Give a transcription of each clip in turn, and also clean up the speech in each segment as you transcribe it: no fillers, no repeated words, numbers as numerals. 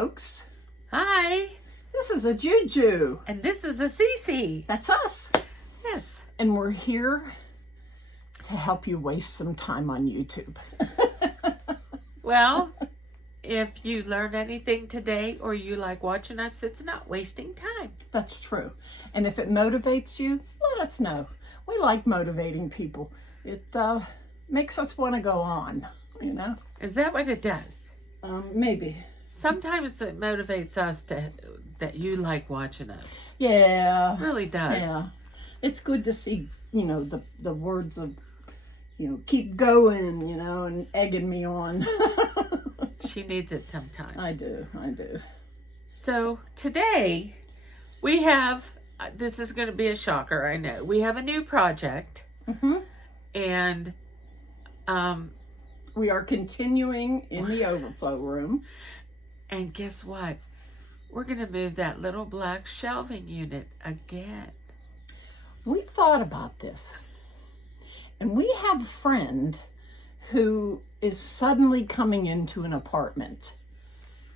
folks. Hi. This is a Juju. And this is a Cece. That's us. Yes. And we're here to help you waste some time on YouTube. Well, if you learned anything today or you like watching us, it's not wasting time. That's true. And if it motivates you, let us know. We like motivating people. It makes us want to go on, you know? Is that what it does? Maybe. Sometimes it motivates us that you like watching us. Yeah. It really does. Yeah. It's good to see, the words of, keep going, and egging me on. She needs it sometimes. I do. So today we have, this is going to be a shocker, I know. We have a new project. Mm-hmm. And we are continuing in the overflow room. And guess what? We're going to move that little black shelving unit again. We thought about this. And we have a friend who is suddenly coming into an apartment.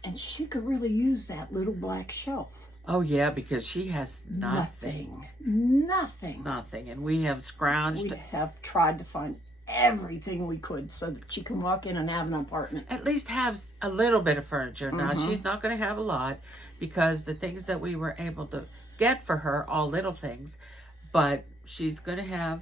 And she could really use that little black shelf. Oh, yeah, because she has Nothing. And we have scrounged. We have tried to find everything we could so that she can walk in and have an apartment. At least have a little bit of furniture. Now, Mm-hmm. she's not going to have a lot because the things that we were able to get for her, all little things, but she's going to have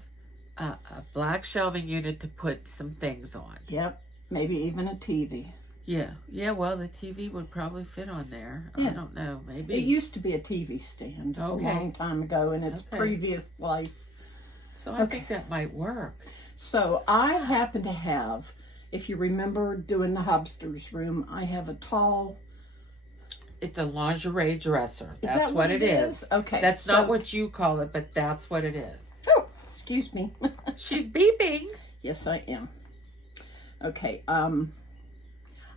a black shelving unit to put some things on. Yep. Maybe even a TV. Yeah, well, the TV would probably fit on there. Yeah. I don't know, maybe. It used to be a TV stand a long time ago in its previous life. So I think that might work. So I happen to have, if you remember doing the Hubster's room, I have a tall... It's a lingerie dresser. Is That's that what it is. Okay. That's not what you call it, but that's what it is. Oh, excuse me. She's beeping. Yes, I am. Okay, I'm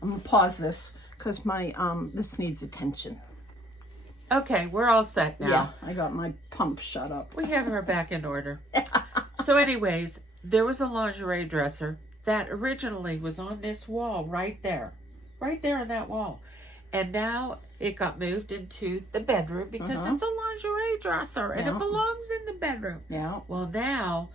going to pause this because my, this needs attention. Okay, we're all set now. Yeah, I got my pump shut up. We have her back in order. So anyways, there was a lingerie dresser that originally was on this wall right there on that wall. And now it got moved into the bedroom because it's a lingerie dresser and it belongs in the bedroom. Yeah. Well, now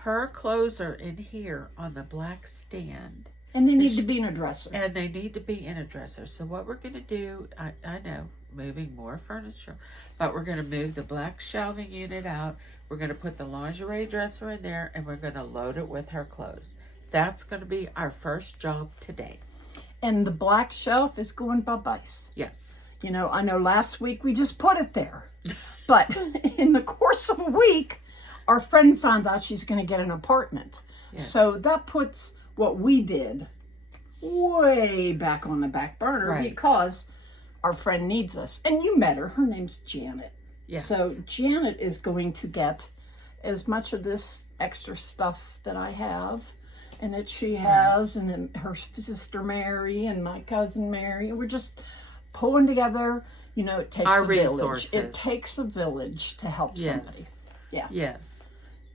her clothes are in here on the black stand. And they need to be in a dresser. And they need to be in a dresser. So what we're going to do, I know, moving more furniture, but we're going to move the black shelving unit out. We're going to put the lingerie dresser in there, and we're going to load it with her clothes. That's going to be our first job today. And the black shelf is going bye-bye. Yes. I know last week we just put it there. But in the course of a week, our friend found out she's going to get an apartment. Yes. So that puts what we did way back on the back burner because our friend needs us. And you met her. Her name's Janet. Yes. So Janet is going to get as much of this extra stuff that I have and that she has, and then her sister Mary and my cousin Mary. And we're just pulling together. It takes our a village. resources. It takes a village to help somebody. Yeah. Yes.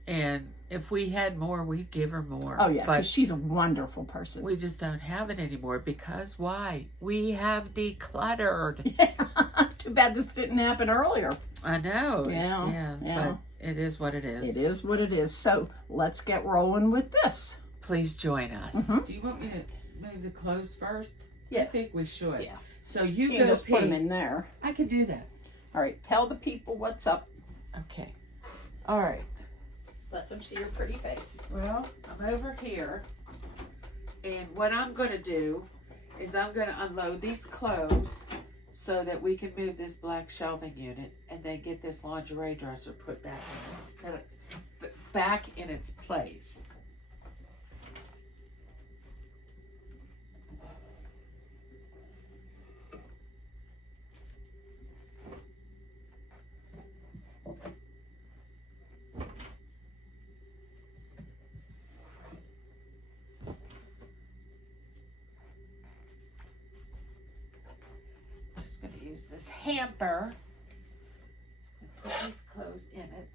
And if we had more, we'd give her more. Oh, yeah, because she's a wonderful person. We just don't have it anymore because why? We have decluttered. Yeah. Too bad this didn't happen earlier. I know. Yeah. But it is what it is. It is what it is. So let's get rolling with this. Please join us. Mm-hmm. Do you want me to move the clothes first? Yeah. I think we should. Yeah. So you can go just pee. put them in there. I can do that. All right. Tell the people what's up. Okay. All right. Let them see your pretty face. Well, I'm over here. And what I'm going to do is I'm going to unload these clothes so that we can move this black shelving unit and then get this lingerie dresser put back in its place. Just going to use this hamper and put these clothes in it.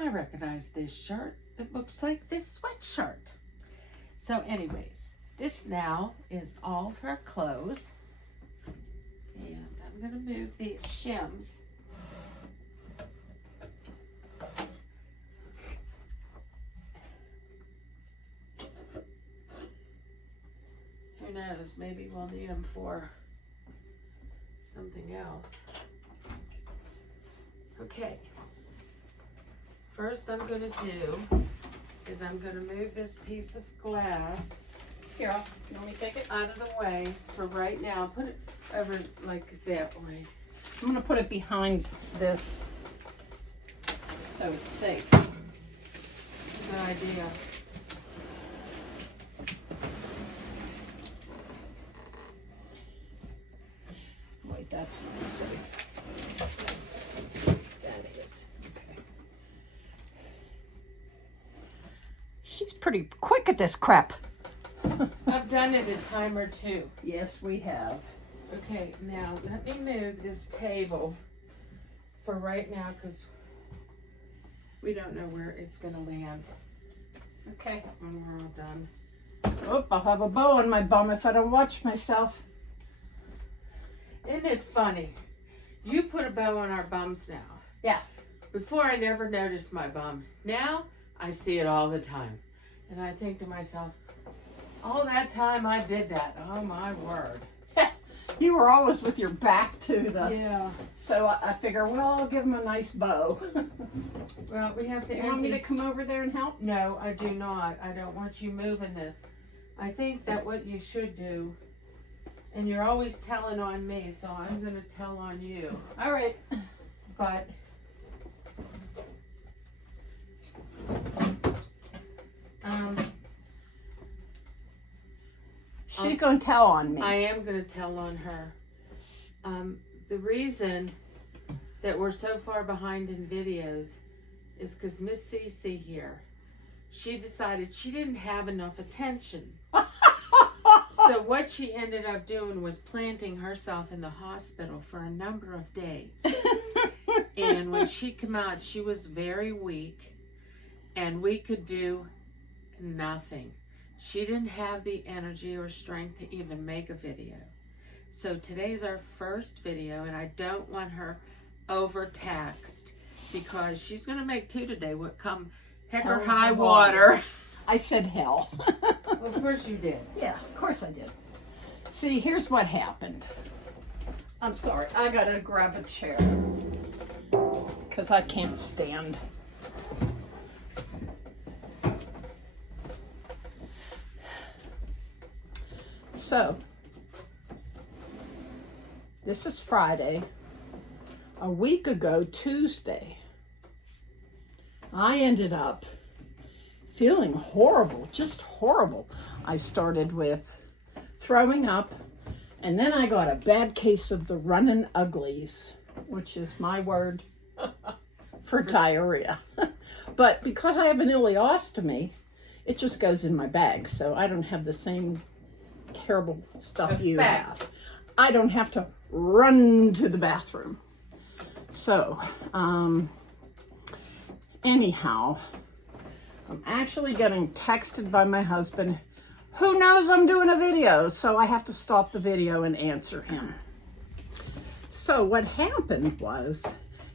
I recognize this shirt. It looks like this sweatshirt. So anyways, this now is all of her clothes. And I'm going to move these shims. Who knows, maybe we'll need them for something else. Okay. First I'm going to do is I'm going to move this piece of glass Here, you want me to take it? out of the way for right now. Put it over like that way. I'm going to put it behind this so it's safe. Good idea. Wait, that's not safe. That is. Okay. She's pretty quick at this crap. I've done it a time or two. Yes, we have. Okay, now let me move this table for right now because we don't know where it's going to land Okay. when we're all done. Oh, I'll have a bow on my bum if I don't watch myself. Isn't it funny? You put a bow on our bums now. Yeah. Before I never noticed my bum. Now I see it all the time. And I think to myself, all that time I did that. Oh my word. You were always with your back to the... Yeah. So I figure, well, I'll give him a nice bow. Well, we have to You want me to come over there and help? No, I do not. I don't want you moving this. I think that what you should do, and you're always telling on me, so I'm going to tell on you. All right. But She's going to tell on me. I am going to tell on her. The reason that we're so far behind in videos is because Miss Cece here, she decided she didn't have enough attention. So what she ended up doing was planting herself in the hospital for a number of days. And when she came out, she was very weak and we could do nothing. She didn't have the energy or strength to even make a video. So today's our first video and I don't want her overtaxed because she's going to make 2 today. What come heck or high water. I said hell. Well, of course you did. Yeah, of course I did. See, here's what happened. I'm sorry, I got to grab a chair because I can't stand. So, this is Friday. A week ago, Tuesday, I ended up feeling horrible, just horrible. I started with throwing up, and then I got a bad case of the running uglies, which is my word for diarrhea. But because I have an ileostomy, it just goes in my bag, so I don't have the same terrible stuff you have. I don't have to run to the bathroom. So, anyhow, I'm actually getting texted by my husband who knows I'm doing a video, so I have to stop the video and answer him. So what happened was,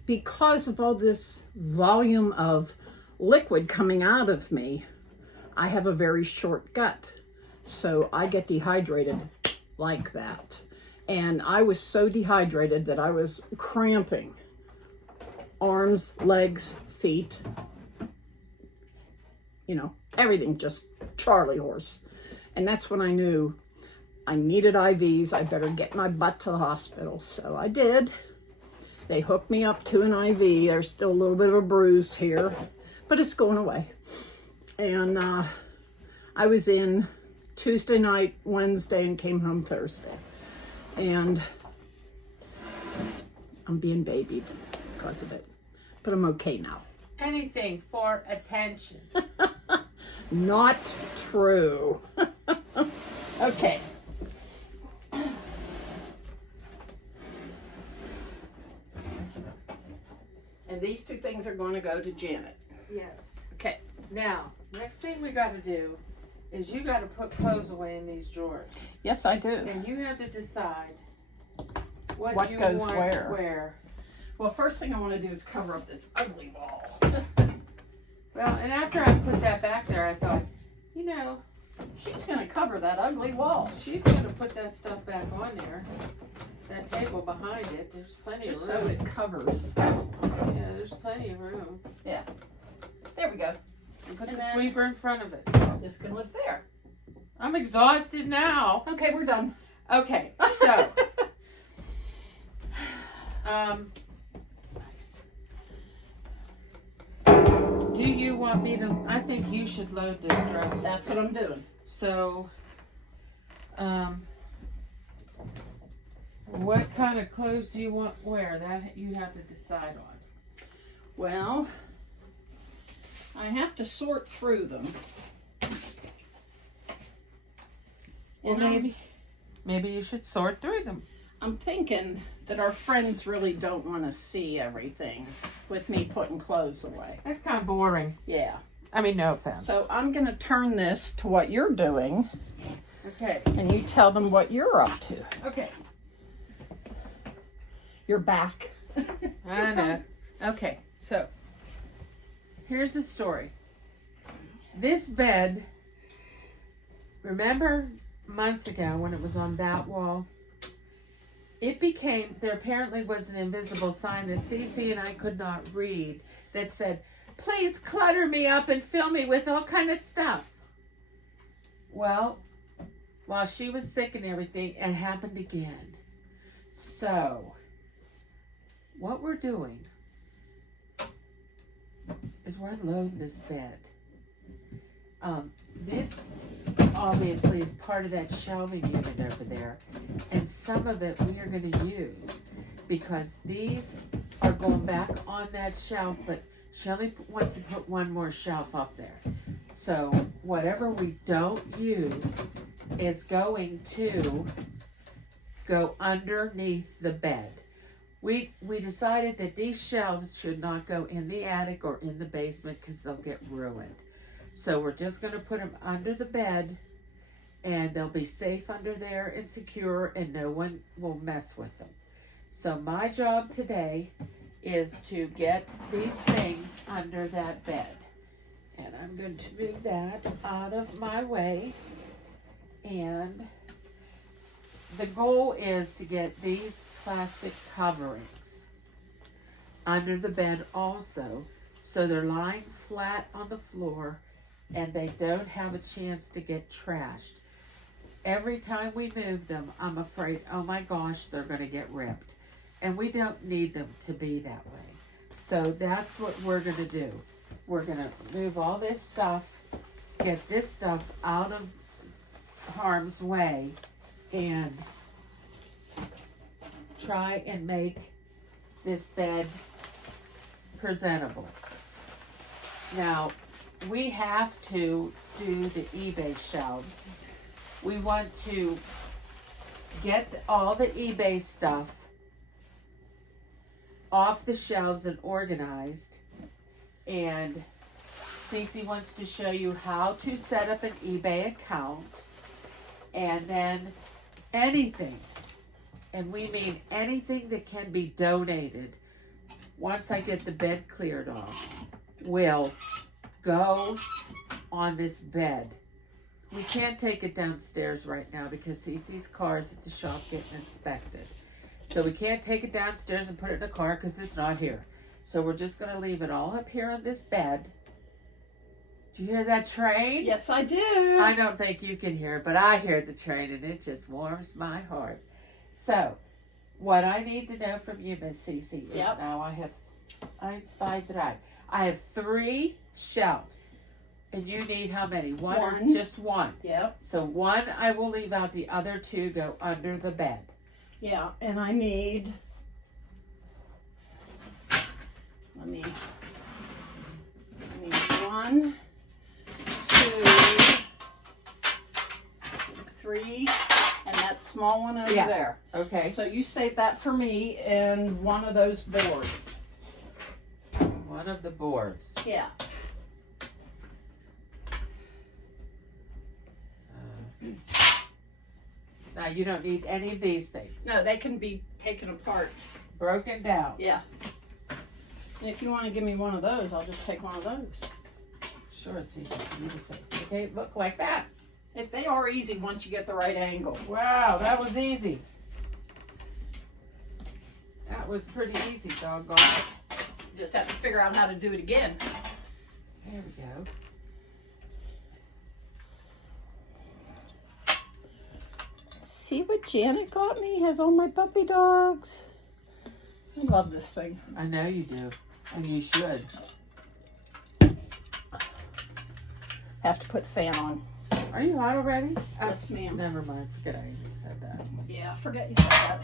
because of all this volume of liquid coming out of me, I have a very short gut. So I get dehydrated like that. And I was so dehydrated that I was cramping. Arms, legs, feet, you know, everything, just Charlie horse. And that's when I knew I needed IVs. I better get my butt to the hospital. So I did. They hooked me up to an IV. There's still a little bit of a bruise here, but it's going away. And I was in Tuesday night, Wednesday, and came home Thursday. And I'm being babied because of it. But I'm okay now. Anything for attention. Not true. Okay. And these 2 things are going to go to Janet. Yes. Okay. Now, next thing we got to do is you got to put clothes away in these drawers. Yes, I do. And you have to decide What you goes want where. Well, first thing I want to do is cover up this ugly wall. Well, and after I put that back there, I thought, you know, She's going to cover that ugly wall. she's going to put that stuff back on there. That table behind it, there's plenty Just of so room. it covers. Yeah, there's plenty of room. There we go. And put And the then- sweeper in front of it. This can live there. I'm exhausted now. Okay, we're done. Okay, so, nice. Do you want me to, I think you should load this dresser. That's what I'm doing. So, what kind of clothes do you want where? That you have to decide on. Well, I have to sort through them. Well, And maybe you should sort through them. I'm thinking that our friends really don't want to see everything with me putting clothes away. That's kind of boring. Yeah. I mean, no offense. So I'm going to turn this to what you're doing, Okay. and you tell them what you're up to. Okay. You're back. I know. Okay, so here's the story. This bed, remember months ago when it was on that wall? It became, there apparently was an invisible sign that Cece and I could not read that said, please clutter me up and fill me with all kind of stuff. Well, while she was sick and everything, it happened again. So, what we're doing is we're unloading this bed. This obviously is part of that shelving unit over there, and some of it we are going to use because these are going back on that shelf, but Shelly wants to put one more shelf up there. So whatever we don't use is going to go underneath the bed. We decided that these shelves should not go in the attic or in the basement because they'll get ruined. So we're just going to put them under the bed, and they'll be safe under there and secure, and no one will mess with them. So my job today is to get these things under that bed. And I'm going to move that out of my way. And the goal is to get these plastic coverings under the bed also, so they're lying flat on the floor and they don't have a chance to get trashed. Every time we move them, I'm afraid, oh my gosh, they're going to get ripped. And we don't need them to be that way. So that's what we're going to do. We're going to move all this stuff, get this stuff out of harm's way, and try and make this bed presentable. Now, we have to do the eBay shelves. We want to get all the eBay stuff off the shelves and organized. And Cece wants to show you how to set up an eBay account. And then anything, and we mean anything that can be donated, once I get the bed cleared off, will go on this bed. We can't take it downstairs right now because Cece's car is at the shop getting inspected. So we can't take it downstairs and put it in the car because it's not here. So we're just going to leave it all up here on this bed. Do you hear that train? Yes, I do. I don't think you can hear it, but I hear the train and it just warms my heart. So, what I need to know from you, Miss Cece, is now I have 1, 2, 3. I have 3 shelves. And you need how many? One. Or just one? Yep. So one I will leave out, the other 2 go under the bed. Yeah, and I need, I need 1, 2, 3, and that small one over there. Okay. So you save that for me and one of those boards. One one of the boards. Yeah. Now you don't need any of these things. No, they can be taken apart. Broken down. Yeah. And if you want to give me one of those, I'll just take one of those. Sure, it's easy for you to say. Okay, look like that. They are easy once you get the right angle. Wow, that was easy. That was pretty easy, doggone it. Just have to figure out how to do it again. There we go. See what Janet got me? Has all my puppy dogs. I love this thing. I know you do, and you should. Have to put the fan on. Are you hot already? Yes, ma'am. Never mind. Forget I even said that. Yeah, I forget you said that.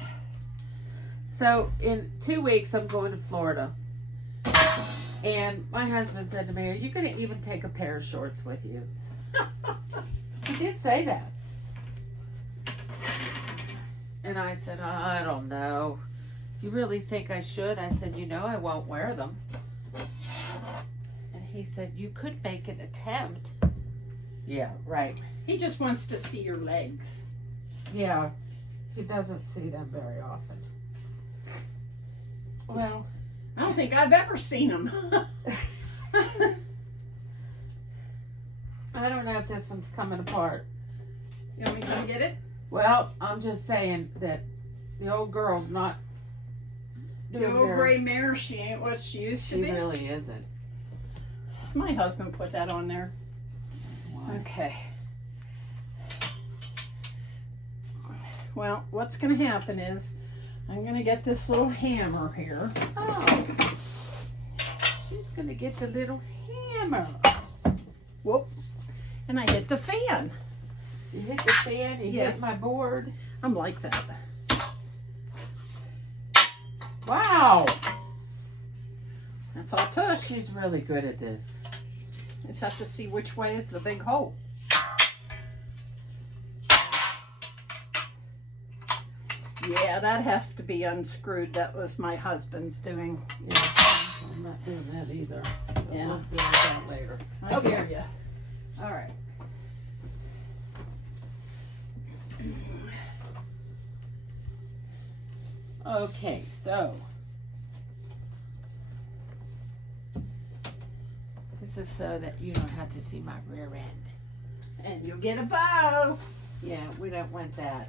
So in 2 weeks, I'm going to Florida. And my husband said to me, are you going to even take a pair of shorts with you? He did say that. And I said, I don't know. You really think I should? I said, you know I won't wear them. And he said, you could make an attempt. Yeah, right. He just wants to see your legs. Yeah, he doesn't see them very often. Well, I don't think I've ever seen them. I don't know if this one's coming apart. You want me to come get it? Well, I'm just saying that the old girl's not The doing old very... gray mare, she ain't what she used to She be. really isn't. My husband put that on there. Why? Okay. Well, what's going to happen is I'm going to get this little hammer here. Oh, she's going to get the little hammer. Whoop. And I hit the fan. You hit the fan, you Yeah. hit my board. I'm like that. Wow. That's all it took. She's really good at this. Just have to see which way is the big hole. Yeah, that has to be unscrewed. That was my husband's doing. Yeah, I'm not doing that either. So Yeah. we'll deal with that later. I hear ya. All right. Okay, so this is so that you don't have to see my rear end. And you'll get a bow. Yeah, we don't want that.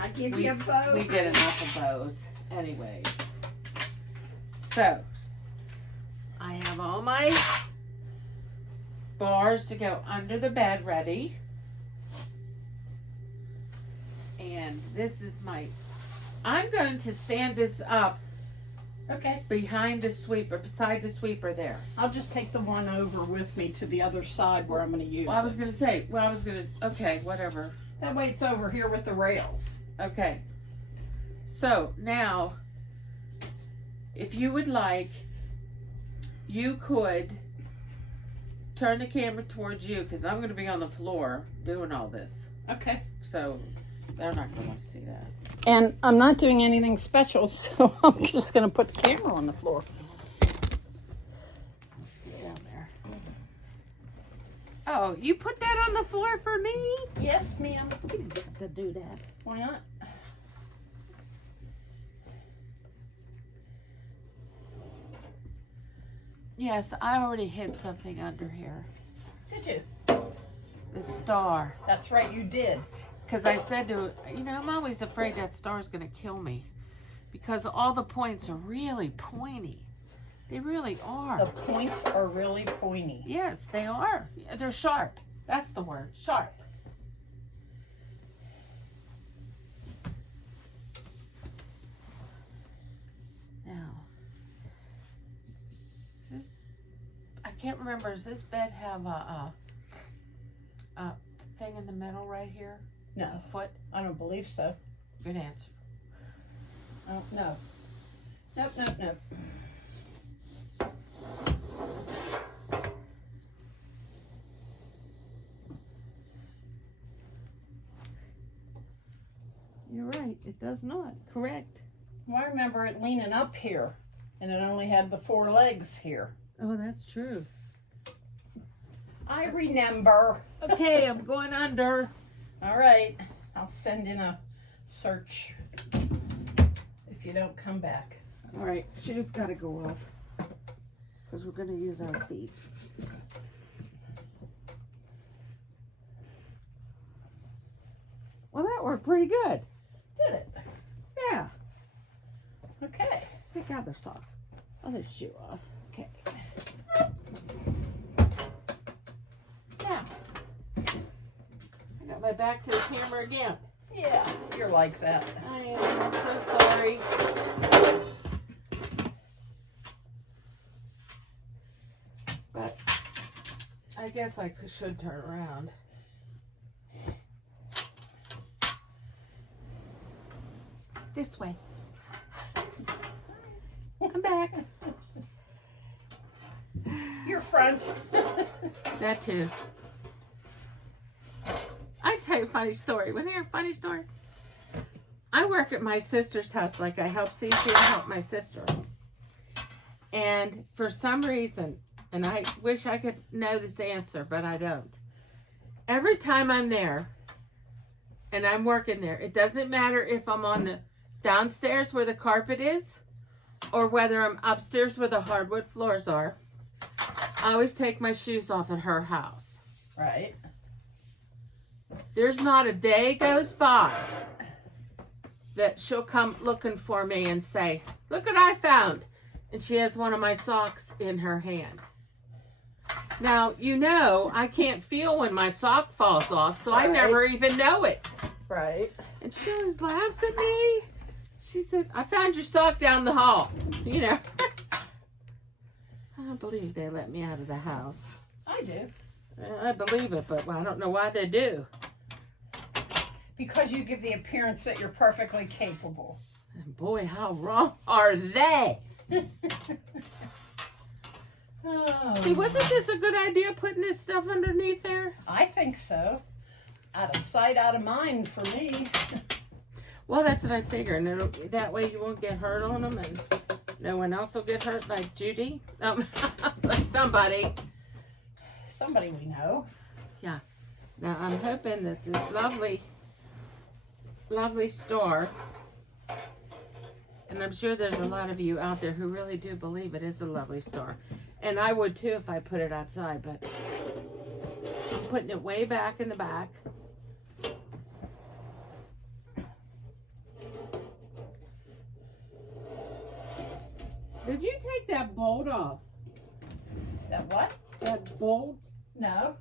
I give you a bow. We get enough of those anyways. So, I have all my bars to go under the bed ready. And this is I'm going to stand this up Okay. behind the sweeper, beside the sweeper there. I'll just take the one over with me to the other side where I'm going to use Well, I was it. going to say, okay, whatever. That way it's over here with the rails. Okay. So now, if you would like, you could turn the camera towards you because I'm going to be on the floor doing all this. Okay. So they're not going to want to see that. And I'm not doing anything special, so I'm just going to put the camera on the floor. Let's get down there. Oh, you put that on the floor for me? Yes, ma'am. You didn't have to do that. Why not? Yes, I already hid something under here. Did you? The star. That's right, you did. Because I said to, I'm always afraid that star's going to kill me. Because all the points are really pointy. They really are. The points are really pointy. Yes, they are. They're sharp. That's the word. Sharp. Now, I can't remember, does this bed have a thing in the middle right here? No, A foot? I don't believe so. Good answer. Oh, no. Nope, nope, nope. You're right. It does not. Correct. Well, I remember it leaning up here. And it only had the 4 legs here. Oh, that's true. I remember. Okay, I'm going under. All right. I'll send in a search if you don't come back. All right, shoes got to go off because we're going to use our feet. Well, that worked pretty good. Did it? Yeah. Okay. Take other sock. Other shoe off. Okay. Now, I got my back to the camera again. Yeah, you're like that. I am. I'm so sorry. But I guess I should turn around. This way. I'm back. Your front. That too. I tell you a funny story. Want to hear a funny story? I work at my sister's house, like I help Cece and help my sister. And for some reason, and I wish I could know this answer, but I don't. Every time I'm there and I'm working there, it doesn't matter if I'm on the downstairs where the carpet is or whether I'm upstairs where the hardwood floors are. I always take my shoes off at her house. Right. There's not a day goes by that she'll come looking for me and say, look what I found. And she has one of my socks in her hand. Now, you know, I can't feel when my sock falls off, so I never even know it. Right. And she always laughs at me. She said, I found your sock down the hall. You know. I don't believe they let me out of the house. I do. I believe it, but I don't know why they do. Because you give the appearance that you're perfectly capable. And boy, how wrong are they? Oh. See, wasn't this a good idea, putting this stuff underneath there? I think so. Out of sight, out of mind for me. Well, that's what I figure. And that way you won't get hurt on them and no one else will get hurt, like Judy. Like somebody. Somebody we know. Yeah. Now, I'm hoping that this lovely, lovely store, and I'm sure there's a lot of you out there who really do believe it is a lovely store. And I would too if I put it outside, but I'm putting it way back in the back. Did you take that bolt off? That what? That bolt? No.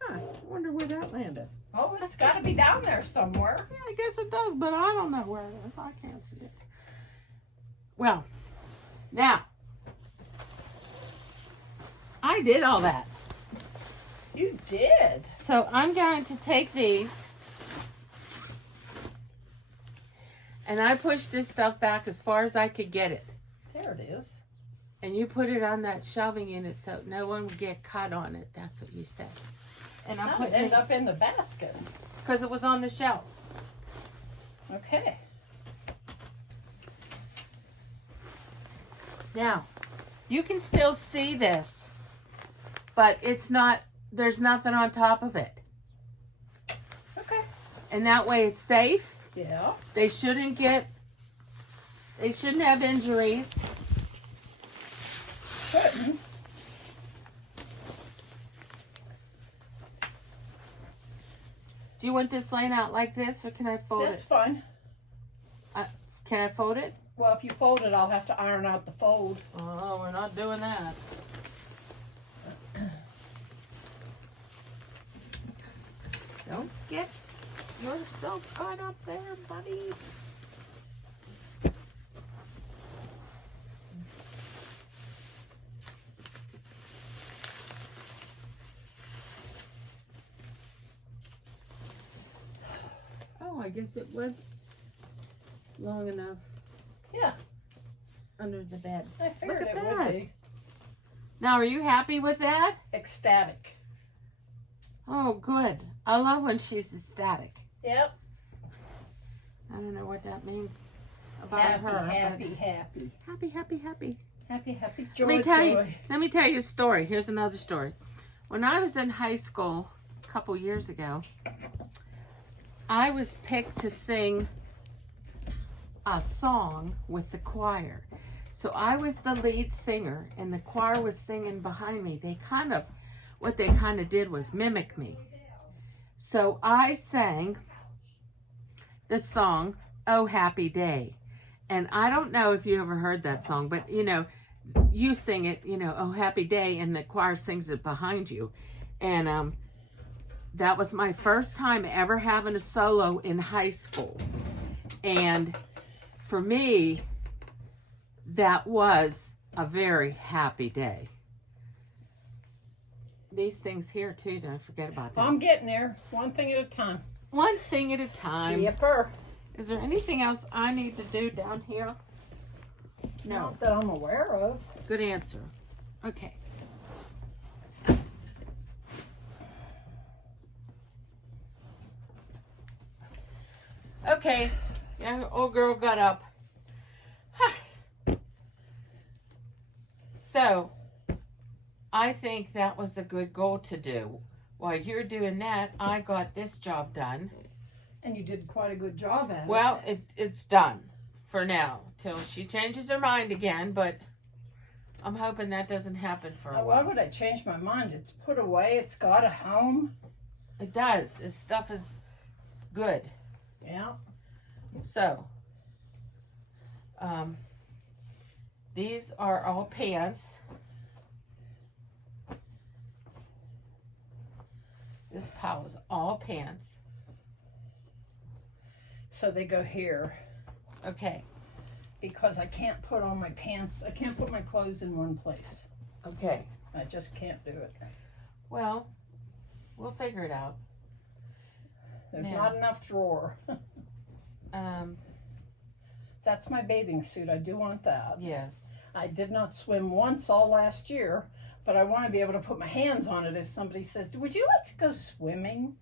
Huh, I wonder where that landed. Oh, it's got to be down there somewhere. Yeah, I guess it does, but I don't know where it is. I can't see it. Well, now, I did all that. You did. So I'm going to take these and I pushed this stuff back as far as I could get it. There it is. And you put it on that shelving unit so no one would get cut on it. That's what you said. And I'm Now it putting ended it up in the basket. because it was on the shelf. Okay. Now, you can still see this, but it's not, there's nothing on top of it. Okay. And that way it's safe. Yeah. They shouldn't have injuries. Shouldn't. Do you want this laying out like this, or can I fold That's it? fine. Can I fold it? Well, if you fold it, I'll have to iron out the fold. Oh, we're not doing that. Don't get yourself caught up there, buddy. Oh, I guess it was long enough Yeah, under the bed. I figured Look at it that. would be. Now, are you happy with that? Ecstatic. Oh, good. I love when she's ecstatic. Yep. I don't know what that means. about happy, her. happy, happy. Happy, happy, happy. Happy, happy, joy, Let me tell you a story. Here's another story. When I was in high school a couple years ago, I was picked to sing a song with the choir. So I was the lead singer and the choir was singing behind me. What they kind of did was mimic me. So I sang the song, Oh Happy Day. And I don't know if you ever heard that song, but you know, you sing it, you know, Oh Happy Day, and the choir sings it behind you. And that was my first time ever having a solo in high school. And for me, that was a very happy day. These things here too, don't forget about them. I'm getting there, one thing at a time. One thing at a time. Yepper. Is there anything else I need to do down here? No. Not that I'm aware of. Good answer. Okay. Okay. Yeah, old girl got up. So, I think that was a good goal to do. While you're doing that, I got this job done. And you did quite a good job at it. Well, it's done for now, till she changes her mind again, but I'm hoping that doesn't happen for a Why while. would I change my mind? It's put away. It's got a home. It does. This stuff is good. Yeah. So, these are all pants. This pile is all pants. So they go here. Okay. Because I can't put on my pants. I can't put my clothes in one place. Okay. I just can't do it. Well, we'll figure it out. There's Yeah. not enough drawer. That's my bathing suit. I do want that. Yes. I did not swim once all last year, but I want to be able to put my hands on it if somebody says, would you like to go swimming?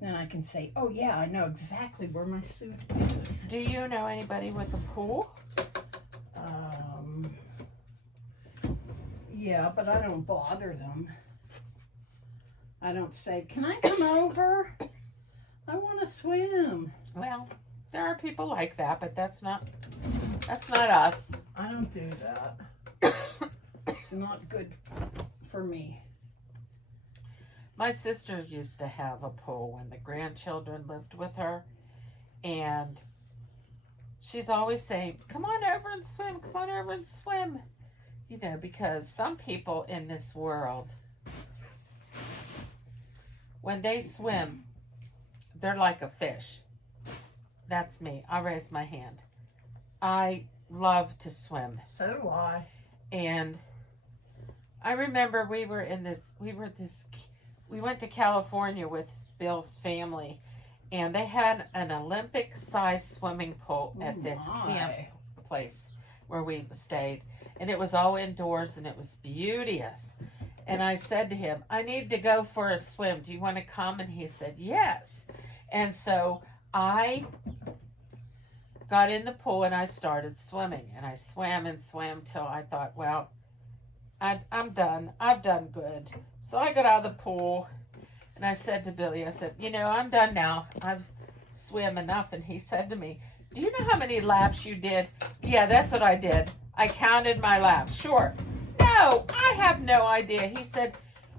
Then I can say, oh yeah, I know exactly where my suit is. Do you know anybody with a pool? Yeah, but I don't bother them. I don't say, can I come over? I want to swim. Well, there are people like that, but that's not us. I don't do that. It's not good for me. My sister used to have a pool when the grandchildren lived with her, and she's always saying, come on over and swim, come on over and swim. You know, because some people in this world, when they swim, they're like a fish. That's me. I raise my hand. I love to swim. So do I. And I remember we went to California with Bill's family, and they had an Olympic-sized swimming pool at this camp place where we stayed, and it was all indoors, and it was beauteous. And I said to him, I need to go for a swim. Do you want to come? And he said, yes. And so I got in the pool, and I started swimming, and I swam and swam till I thought, well, I'm done. I've done good. So I got out of the pool, and I said to Billy, I said, you know, I'm done now. I've swim enough. And he said to me, do you know how many laps you did? Yeah, that's what I did. I counted my laps. Sure. No, I have no idea. He said,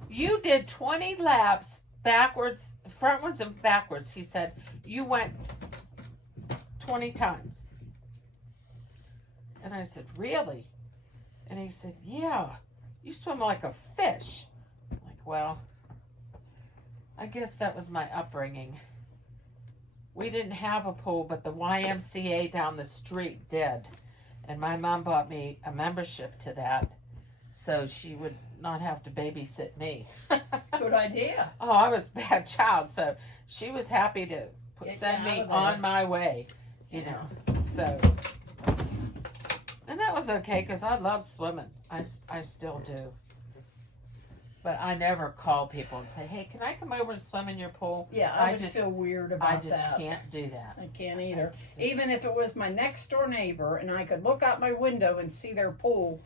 you did 20 laps backwards, frontwards and backwards. He said, you went 20 times. And I said, really? And he said, yeah, you swim like a fish. I'm like, well, I guess that was my upbringing. We didn't have a pool, but the YMCA down the street did. And my mom bought me a membership to that, so she would not have to babysit me. Good idea. Oh, I was a bad child, so she was happy to send me on my way, you know. So, and that was okay because I love swimming. I still do. But I never call people and say, hey, can I come over and swim in your pool? Yeah, I would feel weird about that. I just that. can't do that. I can't either. Even if it was my next door neighbor and I could look out my window and see their pool,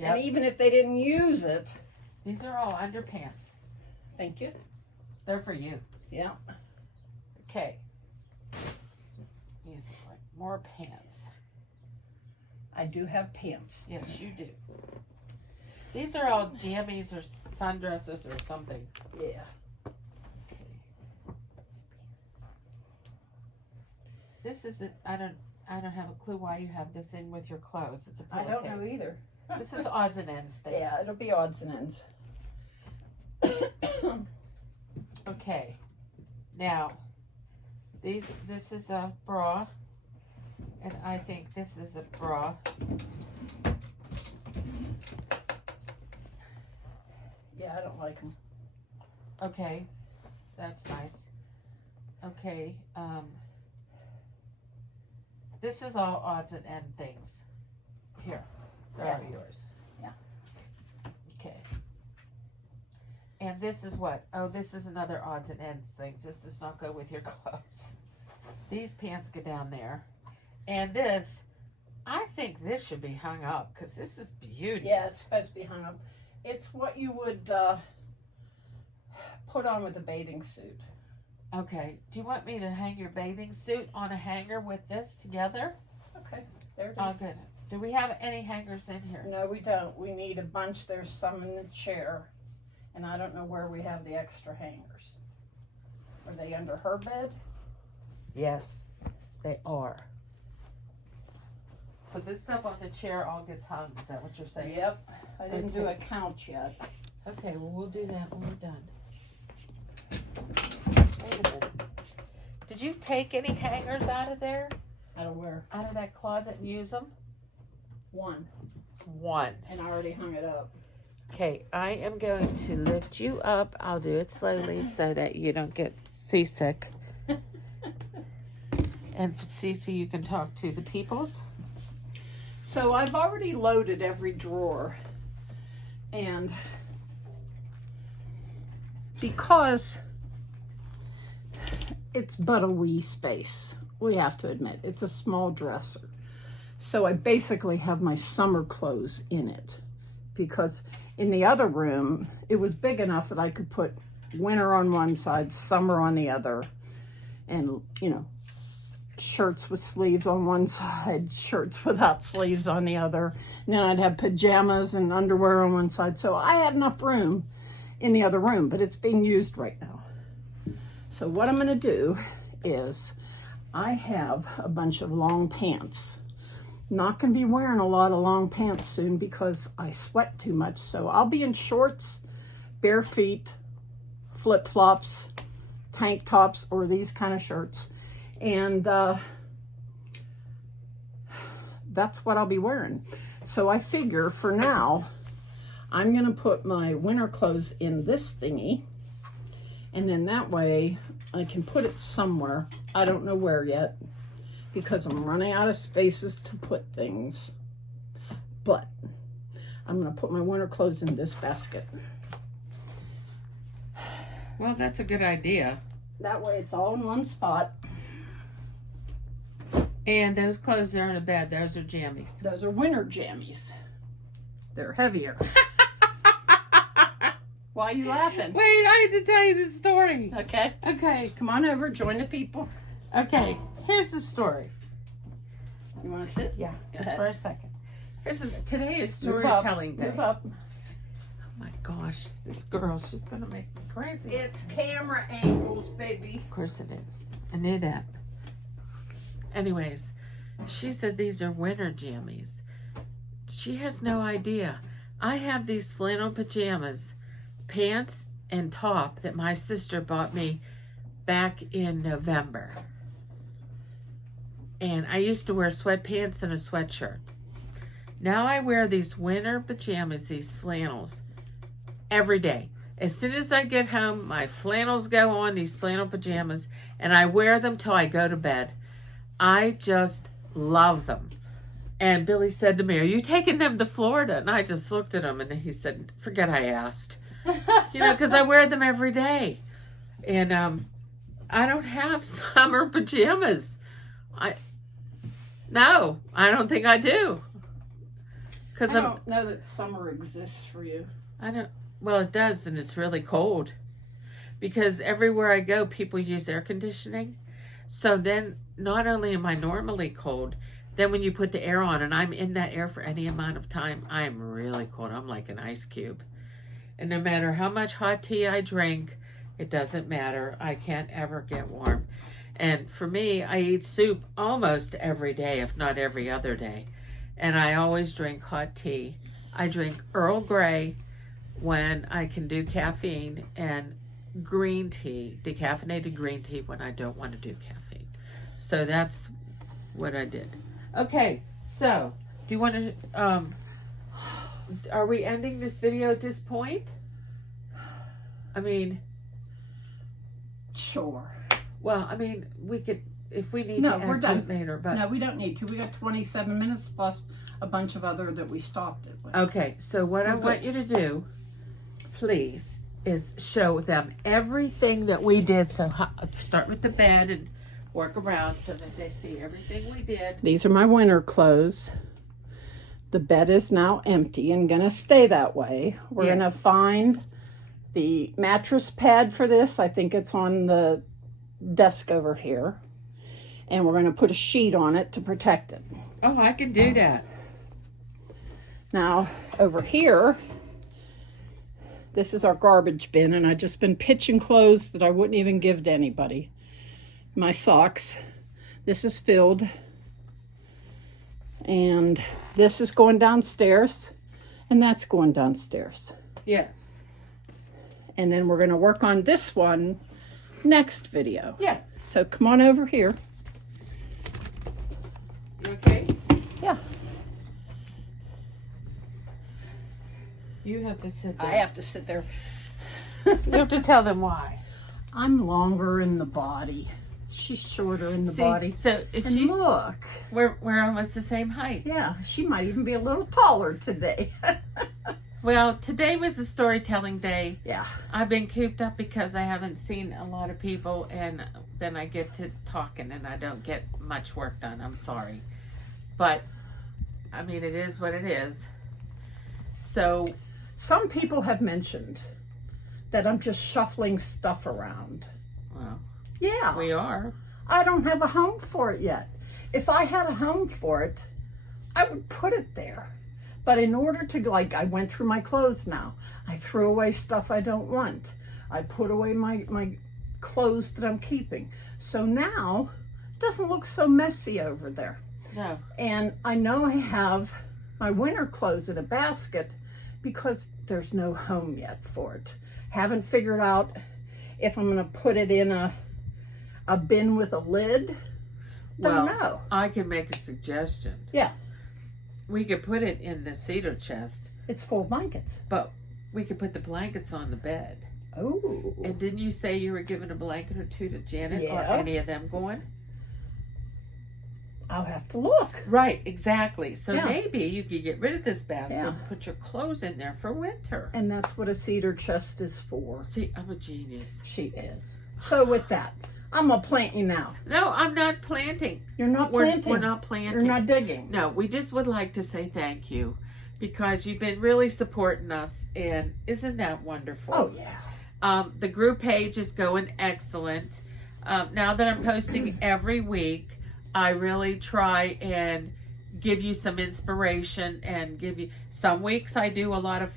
and even if they didn't use it. These are all underpants. Thank you. They're for you. Yeah. Okay. Use like more pants. I do have pants. Yes, you do. These are all jammies or sundresses or something. Yeah. Okay. This is it. I don't have a clue why you have this in with your clothes. It's a pillowcase. I don't know either. This is odds and ends things. Yeah, it'll be odds and ends. Okay. Now, this is a bra, and I think this is a bra. Yeah, I don't like them. Okay, that's nice. Okay, this is all odds and end things. Here, there are yours. Yeah. Okay. And this is what? Oh, this is another odds and ends things. This does not go with your clothes. These pants go down there. And this, I think this should be hung up because this is beautiful. Yeah, it's supposed to be hung up. It's what you would put on with a bathing suit. Okay. Do you want me to hang your bathing suit on a hanger with this together? Okay, there it is. Oh, good. Do we have any hangers in here? No, we don't. We need a bunch. There's some in the chair. And I don't know where we have the extra hangers. Are they under her bed? Yes, they are. So this stuff on the chair all gets hung. Is that what you're saying? Yep. I didn't do a count yet. Okay, well, we'll do that when we're done. Wait a minute. Did you take any hangers out of there? Out of where? Out of that closet and use them? One. One. And I already hung it up. Okay, I am going to lift you up. I'll do it slowly so that you don't get seasick. And Cece, you can talk to the peoples. So I've already loaded every drawer. And because it's but a wee space, we have to admit, it's a small dresser. So I basically have my summer clothes in it. Because in the other room, it was big enough that I could put winter on one side, summer on the other, and, you know, shirts with sleeves on one side, shirts without sleeves on the other. And then I'd have pajamas and underwear on one side. So I had enough room in the other room, but it's being used right now. So what I'm going to do is I have a bunch of long pants. Not going to be wearing a lot of long pants soon because I sweat too much. So I'll be in shorts, bare feet, flip-flops, tank tops, or these kind of shirts. And that's what I'll be wearing. So I figure for now, I'm going to put my winter clothes in this thingy. And then that way I can put it somewhere. I don't know where yet, because I'm running out of spaces to put things. But I'm going to put my winter clothes in this basket. Well, that's a good idea. That way it's all in one spot. And those clothes there in the bed, those are jammies. Those are winter jammies. They're heavier. Why are you laughing? Wait, I need to tell you the story. Okay. Okay. Come on over, join the people. Okay, here's the story. You want to sit? Yeah, just ahead. for a second. Today is Move up, storytelling day. Move up. Oh my gosh, this girl's just gonna make me crazy. It's camera angles, baby. Of course it is. I knew that. Anyways, she said these are winter jammies. She has no idea. I have these flannel pajamas, pants and top that my sister bought me back in November. And I used to wear sweatpants and a sweatshirt. Now I wear these winter pajamas, these flannels, every day. As soon as I get home, my flannels go on, these flannel pajamas, and I wear them till I go to bed. I just love them. And Billy said to me, "Are you taking them to Florida?" And I just looked at him and he said, "Forget I asked." You know, because I wear them every day. And I don't have summer pajamas. No, I don't think I do. Because I don't know that summer exists for you. Well, it does, and it's really cold. Because everywhere I go, people use air conditioning. So then, not only am I normally cold, then when you put the air on and I'm in that air for any amount of time, I am really cold. I'm like an ice cube. And no matter how much hot tea I drink, it doesn't matter. I can't ever get warm. And for me, I eat soup almost every day, if not every other day. And I always drink hot tea. I drink Earl Grey when I can do caffeine, and green tea, decaffeinated green tea, when I don't want to do caffeine. So that's what I did. Okay, so do you want to, are we ending this video at this point? I mean, sure. Well, I mean, we could, if we need No, to we're add done. to it later, but. No, we don't need to. We got 27 minutes plus a bunch of other that we stopped it with. Okay, so what I want you to do, please, is show them everything that we did. So start with the bed and work around so that they see everything we did. These are my winter clothes. The bed is now empty and gonna stay that way. We're gonna find the mattress pad for this. I think it's on the desk over here. And we're gonna put a sheet on it to protect it. Oh, I can do that. Now, over here, this is our garbage bin, and I've just been pitching clothes that I wouldn't even give to anybody. My socks. This is filled. And this is going downstairs, and that's going downstairs. Yes. And then we're going to work on this one next video. Yes. So come on over here. You okay? Yeah. You have to sit there. I have to sit there. You have to tell them why. I'm longer in the body. She's shorter in the body. So if And she's, look. we're almost the same height. Yeah, she might even be a little taller today. Well, today was the storytelling day. Yeah. I've been cooped up because I haven't seen a lot of people, and then I get to talking and I don't get much work done. I'm sorry. But, I mean, it is what it is. So, some people have mentioned that I'm just shuffling stuff around. well, Yeah. we are. I don't have a home for it yet. If I had a home for it, I would put it there. But in order to, like, I went through my clothes now. I threw away stuff I don't want. I put away my clothes that I'm keeping. So now, it doesn't look so messy over there. No. And I know I have my winter clothes in a basket because there's no home yet for it. Haven't figured out if I'm going to put it in a bin with a lid. Don't know. I can make a suggestion. Yeah. We could put it in the cedar chest, It's full of blankets. but we could put the blankets on the bed. Oh. And didn't you say you were giving a blanket or two to Janet? Yeah. Are any of them going? I'll have to look. Right, exactly. So Yeah. maybe you could get rid of this basket Yeah. and put your clothes in there for winter. And that's what a cedar chest is for. See, I'm a genius. She is. So with that, I'm going to plant you now. No, I'm not planting. You're not We're planting. not planting. You're not digging. No, we just would like to say thank you because you've been really supporting us, and isn't that wonderful? Oh, yeah. The group page is going excellent. Now that I'm posting every week, I really try and give you some inspiration and give you, some weeks I do a lot of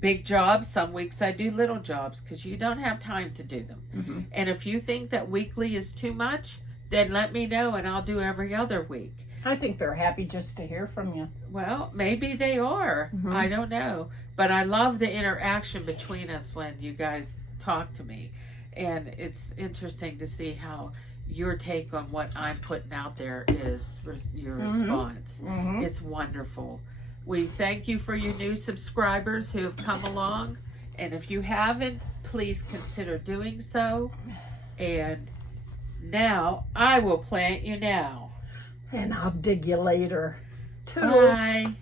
big jobs, some weeks I do little jobs because you don't have time to do them. Mm-hmm. And if you think that weekly is too much, then let me know and I'll do every other week. I think they're happy just to hear from you. Well, maybe they are. Mhm. I don't know. But I love the interaction between us when you guys talk to me. And it's interesting to see how your take on what I'm putting out there is your response. Mm-hmm. It's wonderful. We thank you for your new subscribers who have come along. And if you haven't, please consider doing so. And now I will plant you now. And I'll dig you later. Toodles. Bye.